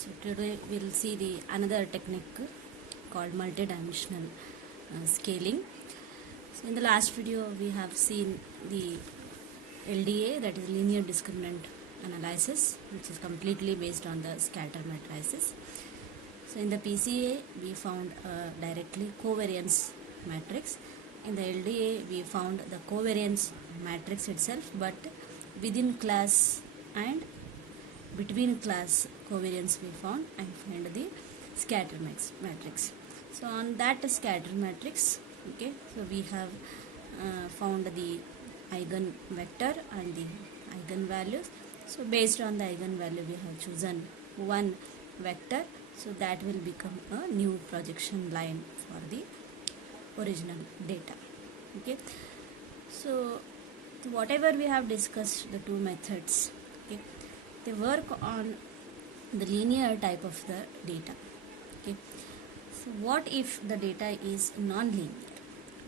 So today we'll see the another technique called multidimensional scaling. So in the last video we have seen the LDA, that is linear discriminant analysis, which is completely based on the scatter matrices. So in the PCA we found directly covariance matrix. In the LDA we found the covariance matrix itself, but within class and between class covariance we found and find the scatter matrix. So on that scatter matrix, okay, so we have found the eigenvector and the eigenvalues. So based on the eigenvalue we have chosen one vector, so that will become a new projection line for the original data. Okay, so whatever we have discussed, the two methods, okay, they work on the linear type of the data. Okay, so what if the data is non-linear?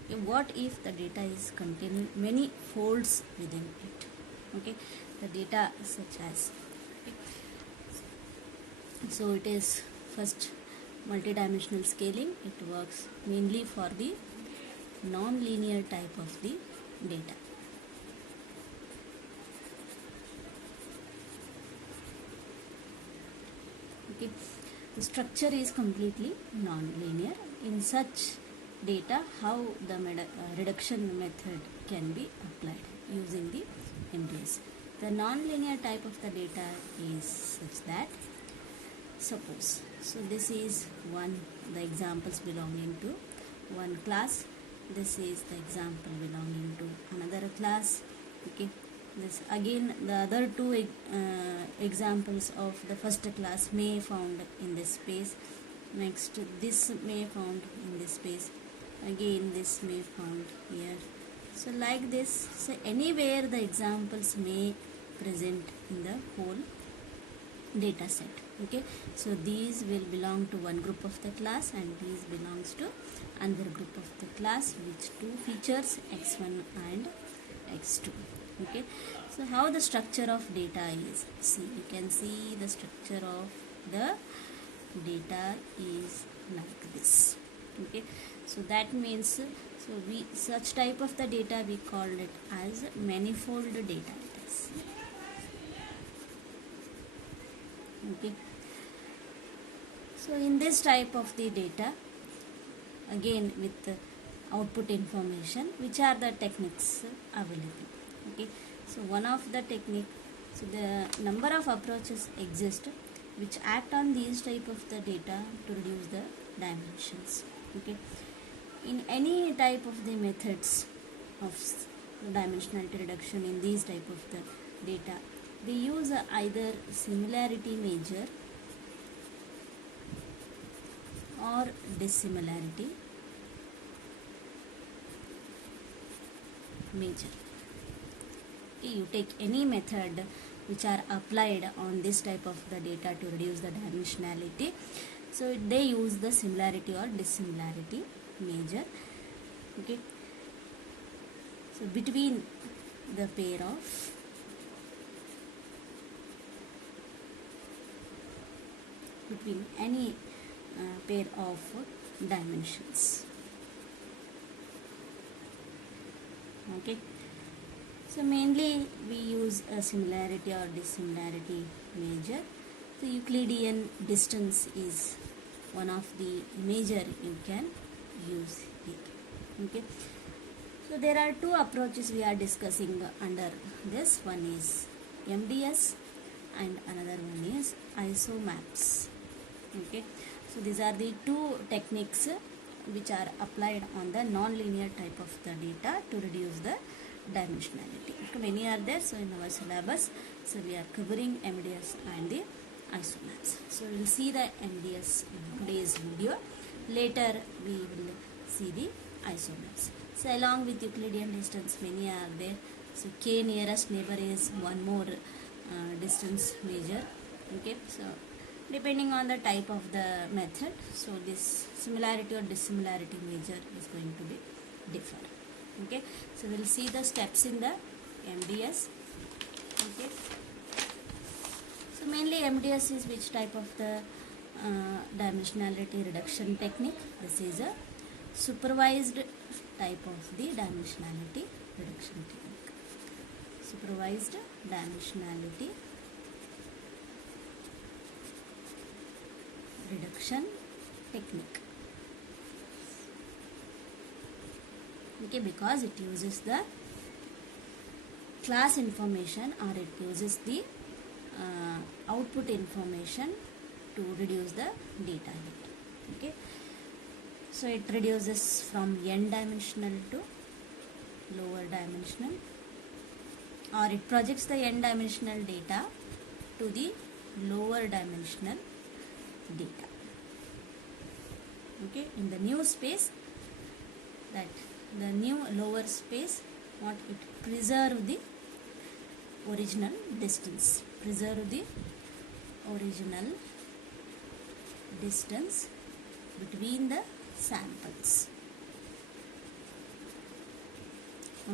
Okay, what if the data is containing many folds within it? Okay, the data such as, okay, so it is first multidimensional scaling. It works mainly for the non-linear type of the data. Okay, the structure is completely non-linear. In such data, how the reduction method can be applied using the MDS. The non-linear type of the data is such that, suppose, so this is the examples belonging to one class, this is the example belonging to another class. Okay, this again the other two examples of the first class may found in this space, next this may found in this space, again this may found here. So like this, so anywhere the examples may present in the whole data set. Okay, so these will belong to one group of the class and these belongs to another group of the class, which two features x1 and x2. Okay, so how the structure of data is, see, you can see the structure of the data is like this. Okay, so that means, so we such type of the data we called it as manifold data. Okay, so in this type of the data, again with the output information, which are the techniques available. Okay, so one of the technique, so the number of approaches exist which act on these type of the data to reduce the dimensions. Okay, in any type of the methods of dimensionality reduction in these type of the data, they use either similarity measure or dissimilarity measure. Okay, you take any method which are applied on this type of the data to reduce the dimensionality, so they use the similarity or dissimilarity measure. Okay, so between the pair of any pair of dimensions. Okay, so mainly we use a similarity or dissimilarity measure. So Euclidean distance is one of the measure you can use here. Okay, so there are two approaches we are discussing under this. One is MDS and another one is isomaps. Okay, so these are the two techniques which are applied on the non-linear type of the data to reduce the dimensionality. So many are there, so in our syllabus, so we are covering MDS and the isomaps. So we will see the MDS in today's video. Later we will see the isomaps. So along with Euclidean distance, many are there. So K nearest neighbor is one more distance measure. Okay, so depending on the type of the method, so this similarity or dissimilarity measure is going to be differ. Okay, so we'll see the steps in the MDS. Okay, So mainly MDS is which type of the dimensionality reduction technique? This is a supervised type of the dimensionality reduction technique. Supervised dimensionality reduction technique. Okay, because it uses the class information, or it uses the output information to reduce the data height. Okay, so it reduces from n dimensional to lower dimensional, or it projects the n dimensional data to the lower dimensional data. Okay, in the new space, that the new lower space, what it preserve the original distance, preserve the original distance between the samples.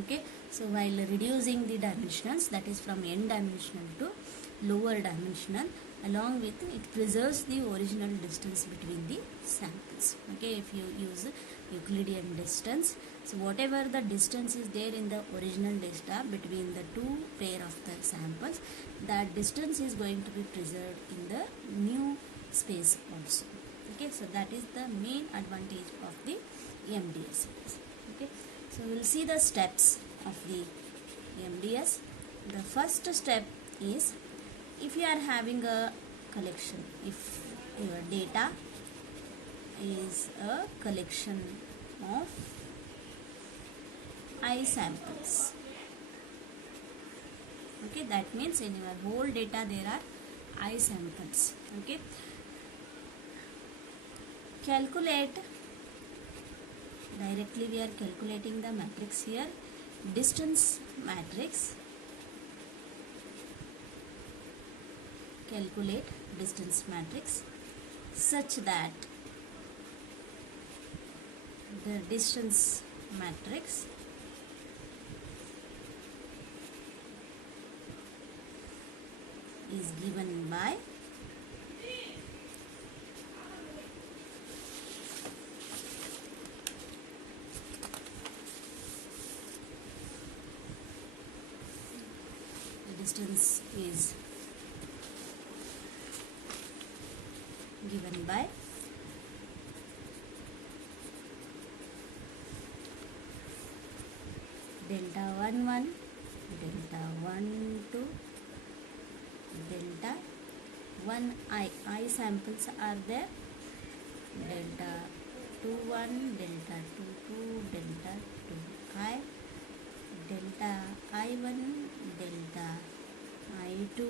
Okay, so while reducing the dimensions, that is from n dimensional to lower dimensional, along with it preserves the original distance between the samples. Okay, if you use Euclidean distance, so whatever the distance is there in the original data between the two pair of the samples, that distance is going to be preserved in the new space also. Okay, so that is the main advantage of the MDS. Okay, so we will see the steps of the MDS. The first step is, if you are having a collection, if your data is a collection of I samples, okay, that means in your whole data there are I samples. Okay, calculate, directly we are calculating the matrix here, distance matrix. Calculate distance matrix such that the distance matrix is given by distance is given by delta 1 1, delta 1 2, delta 1 I samples are there, delta 2 1, delta 2 2, delta 2 I, delta I 1, delta I 2,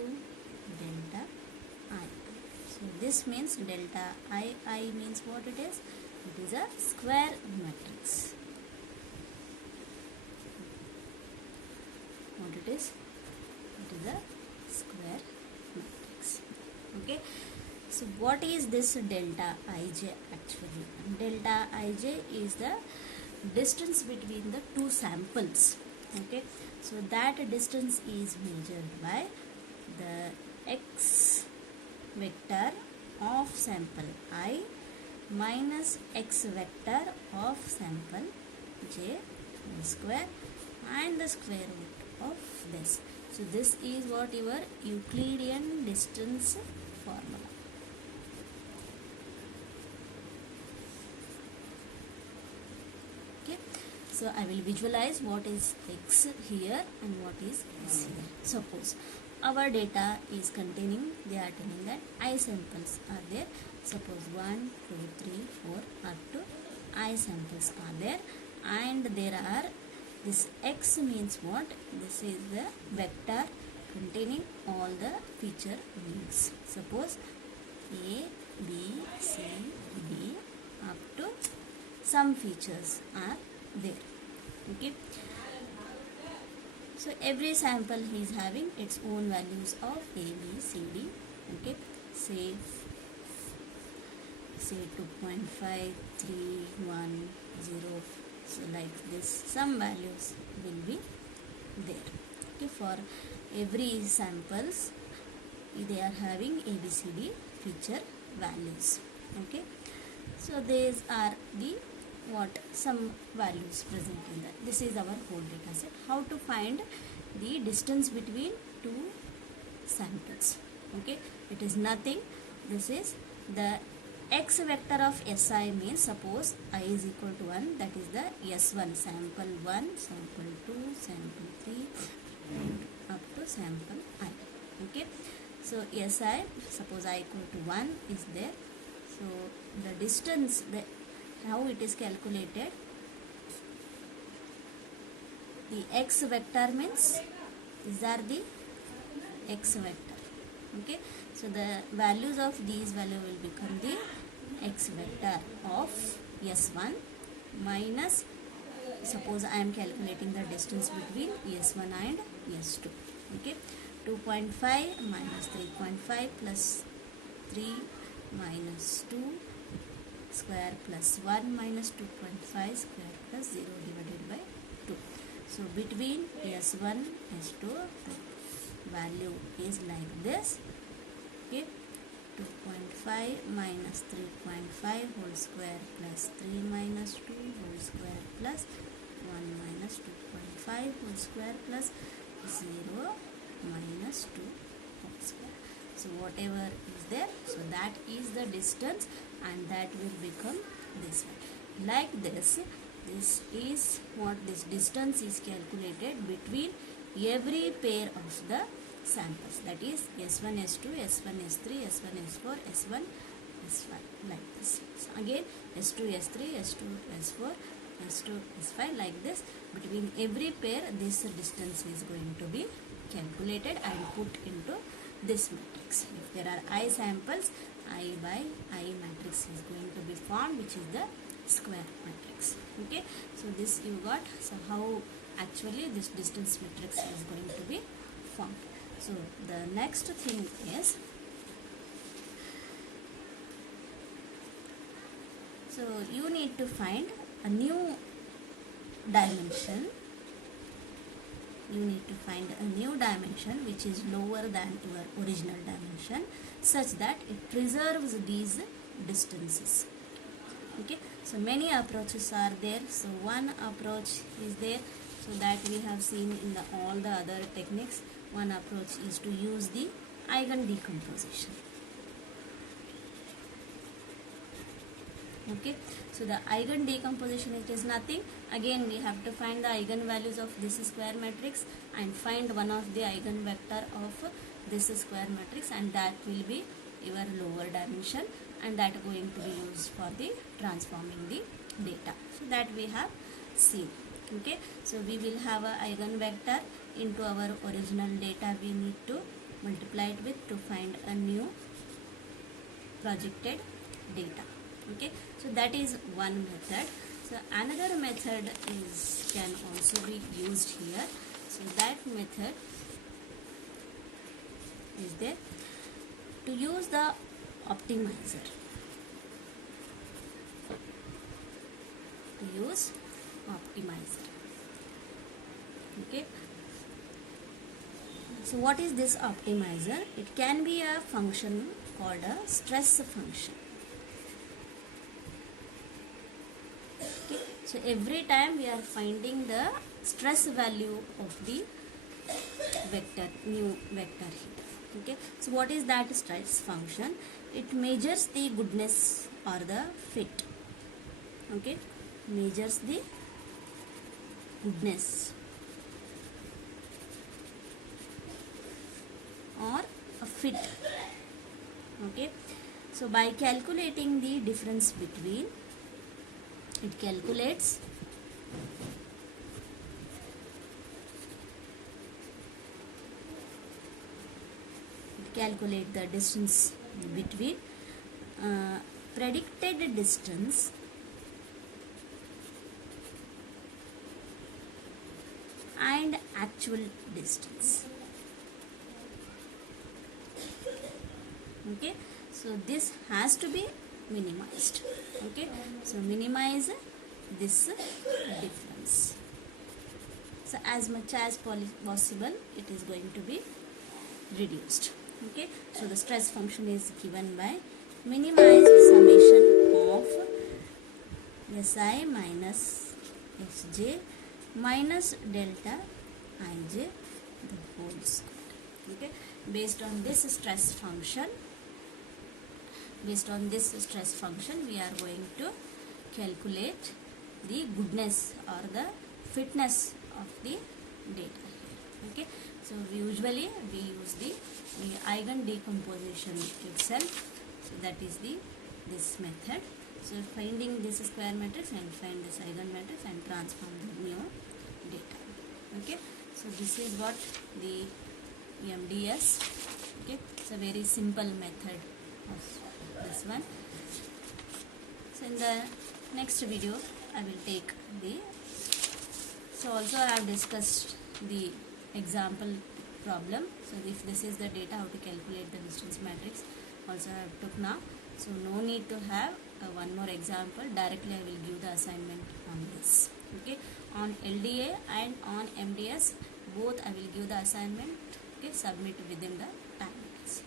delta I. So this means delta I means what it is? It is a square matrix. What it is? It is a square matrix. Okay. So what is this delta Ij actually? Delta Ij is the distance between the two samples. Okay. So that distance is measured by the x vector of sample I minus x vector of sample j square and the square root of this. So this is what your Euclidean distance formula. Okay, so I will visualize what is x here and what is s here. Suppose our data is containing, they are telling that I samples are there. Suppose 1, 2, 3, 4 up to I samples are there, and there are, this x means what? This is the vector containing all the feature units. Suppose A, B, C, D up to some features are there. Okay. So every sample is having its own values of A, B, C, D. Okay, say 2.5, 3, 1, 0. So like this, some values will be there. Okay, for every samples they are having ABCD feature values. Okay, so these are the some values present in that. This is our whole data set. How to find the distance between two samples? Okay, it is nothing. This is the x vector of Si, means suppose I is equal to 1, that is the S1, sample 1, sample 2, sample 3 and up to sample I. Okay, so Si, suppose I equal to 1 is there. So the distance, how it is calculated, the x vector means these are the x vector. Okay, so the values of these value will become the x vector of S1 minus, suppose I am calculating the distance between S1 and S2. Okay, 2.5 minus 3.5 plus 3 minus 2 square plus 1 minus 2.5 square plus 0 divided by 2. So between S1 S2 the value is like this. Okay, 2.5 minus 3.5 whole square plus 3 minus 2 whole square plus 1 minus 2.5 whole square plus 0 minus 2 whole square. So whatever is there, so that is the distance and that will become this one. Like this, this is what this distance is calculated between every pair of the samples, that is S1 S2 S1 S3 S1 S4 S1 S5, like this. So again S2 S3 S2 S4 S2 S5, like this. Between every pair this distance is going to be calculated and put into this matrix. If there are I samples, I by I matrix is going to be formed, which is the square matrix. Okay, so this you got. So how actually this distance matrix is going to be formed. So the next thing is, so you need to find a new dimension. You need to find a new dimension which is lower than your original dimension, such that it preserves these distances. Okay, so many approaches are there. So one approach is there, so that we have seen in all the other techniques. One approach is to use the eigen decomposition. Okay, so the eigen decomposition, it is nothing. Again we have to find the eigenvalues of this square matrix and find one of the eigenvector of this square matrix, and that will be your lower dimension, and that going to be used for the transforming the data. So that we have seen. Okay, so we will have a eigenvector into our original data. We need to multiply it with to find a new projected data. Okay, so that is one method. So another method is can also be used here. So that method is there, to use the optimizer. To use optimizer. Okay, so what is this optimizer? It can be a function called a stress function. Okay, so every time we are finding the stress value of the vector, new vector here. Okay, so what is that stress function? It measures the goodness or the fit. Okay, measures the goodness or a fit. Okay, so by calculating the difference between, it calculates the distance between predicted distance and actual distance. Okay, so this has to be minimized. Okay, so minimize this difference. So as much as possible it is going to be reduced. Okay, so the stress function is given by minimized summation of Si minus Sj minus delta Ij the whole square. Okay, based on this stress function, we are going to calculate the goodness or the fitness of the data here. Okay, so usually we use the eigen decomposition itself. So that is this method. So finding this square matrix and find this eigen matrix and transform the new data. Okay, so this is what the MDS. Okay, it's a very simple method of this one. So in the next video I will take also I have discussed the example problem. So if this is the data, how to calculate the distance matrix also I have took now. So no need to have one more example, directly I will give the assignment on this. Okay, on LDA and on MDS both I will give the assignment. Okay, submit within the time limits.